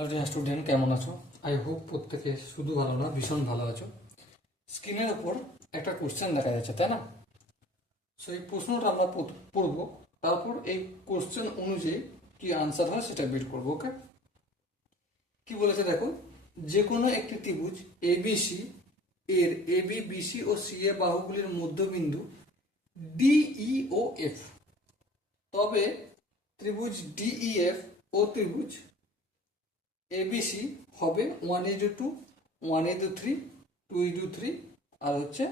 Hello student, কেমন আছো? I hope প্রত্যেকে শুধু ভালো না, ভীষণ ভালো আছো। স্ক্রিনের ওপর একটা কোশ্চেন দেখা যাচ্ছে, তাই না? সো এই প্রশ্নটা আমরা পড়ব, তারপর এই কোশ্চেন অনুযায়ী কি আনসার হয় সেটা বের করবো। ওকে, কি বলেছে দেখো, যে কোনো একটি ত্রিভুজ এবিসি এর এবি, বিসি ও সি এ বাহুগুলির মধ্যবিন্দু ডিই ও এফ, তবে ত্রিভুজ ডিইএফ ও ত্রিভুজ এবিসি হবে 1:2, 1:3, 2:3 আর হচ্ছে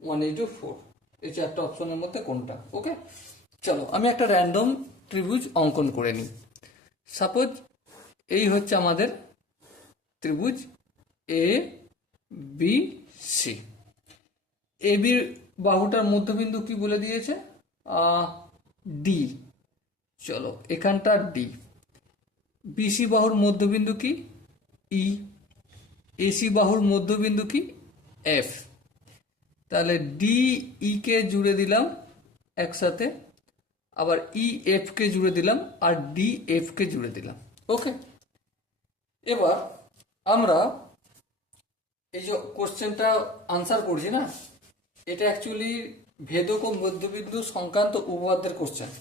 1:4। এই চারটা অপশনের মধ্যে কোনটা? ওকে, চলো আমি একটা র্যান্ডম ত্রিভুজ অঙ্কন করে নিই। সাপোজ এই হচ্ছে আমাদের ত্রিভুজ এ বি সি। এ বির বাহুটার মধ্যবিন্দু কি বলে দিয়েছে? ডি। চলো এখানটা ডি। বিসি বাহুর মধ্যবিন্দু কি? ই। এসি বাহুর মধ্যবিন্দু কি? এফ। তাহলে ডি ই কে জুড়ে দিলাম একসাথে, আবার ই এফ কে জুড়ে দিলাম, আর ডি এফ কে জুড়ে দিলাম। ওকে, এবার আমরা এই যে কোশ্চেনটা আনসার করছি না, এটা অ্যাকচুয়ালি ভেদক ও মধ্যবিন্দু সংক্রান্ত উপপাদ্যের কোশ্চেন।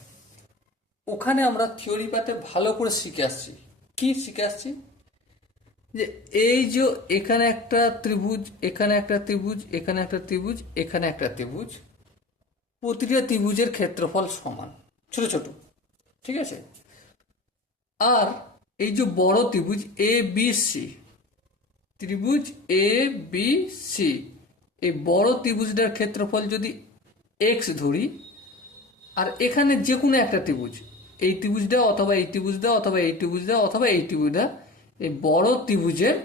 ওখানে আমরা থিওরি পাতে ভালো করে শিখে আসছি। কি শিখে আসছি? যে এই যে এখানে একটা ত্রিভুজ, এখানে একটা ত্রিভুজ, এখানে একটা ত্রিভুজ, এখানে একটা ত্রিভুজ, প্রতিটা ত্রিভুজের ক্ষেত্রফল সমান, ছোট ছোট, ঠিক আছে? আর এই যে বড় ত্রিভুজ এ বি সি, ত্রিভুজ এ বি সি, এই বড় ত্রিভুজটার ক্ষেত্রফল যদি এক্স ধরি, আর এখানে যে কোনো একটা ত্রিভুজ, এই ত্রিভুজটা অথবা এই ত্রিভুজটা অথবা এই ত্রিভুজটা অথবা এই ত্রিভুজটা, এই বড় ত্রিভুজের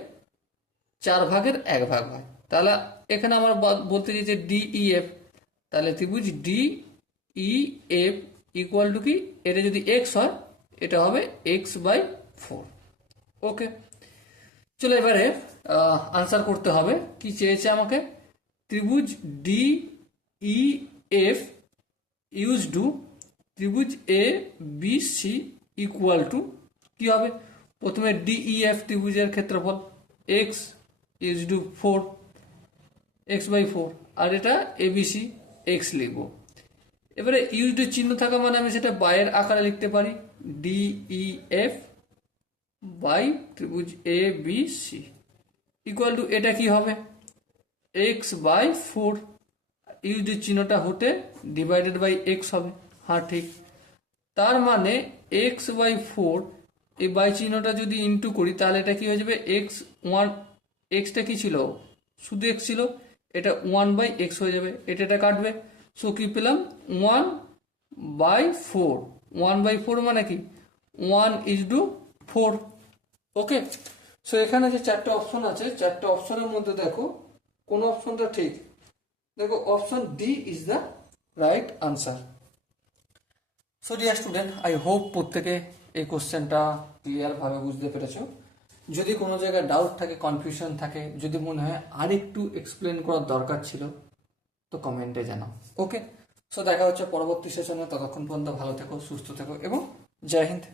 4/1 হয়। তাহলে এখানে আমার বলতে চাইছে ডিইএফ, তাহলে ত্রিভুজ ডিইএফ ইকুয়াল টু কি? এটা যদি এক্স হয়, এটা হবে x/4। ওকে, চলো এবারে আনসার করতে হবে। কি চেয়েছে আমাকে? ত্রিভুজ ডিইএফ ইউজ টু ত্রিভুজ A B C equal to কি হবে? প্রথমে ডিইএফ ত্রিভুজের ক্ষেত্রফল এক্স ইউজ টু 4, x/4, আর এটা এবিসি এক্স লিখবো। এবারে ইউজ টু চিহ্ন থাকা মানে আমি সেটা বাইয়ের আকারে লিখতে পারি, ডিইএফ বাই ত্রিভুজ A B C equal to এটা কি হবে? x/4। ইউজ টু চিহ্নটা হতে ডিভাইডেড বাই এক্স হবে। হ্যাঁ ঠিক, তার মানে x/4, এই বাই চিহ্নটা যদি ইন্টু করি তাহলে এটা কি হয়ে যাবে? x1, এক্সটা কি ছিল? শুধু এক্স ছিল, এটা 1/x হয়ে যাবে, এটা কাটবে। সো কি পেলাম? 1/4। 1/4 মানে কি? 1:4। ওকে, সো এখানে যে চারটে অপশন আছে, চারটে অপশনের মধ্যে দেখো কোন অপশনটা ঠিক। দেখো option D is the right answer. So dear student, I hope প্রত্যেকে এই কোশ্চেনটা ক্লিয়ারভাবে বুঝতে পেরেছো। যদি কোনো জায়গায় ডাউট থাকে, কনফিউশন থাকে, যদি মনে হয় আর একটু এক্সপ্লেন করার দরকার ছিল, তো কমেন্টে জানাও। ওকে, সো দেখা হচ্ছে পরবর্তী সেশনে। ততক্ষণ পর্যন্ত ভালো থেকো, সুস্থ থেকো এবং জয় হিন্দ।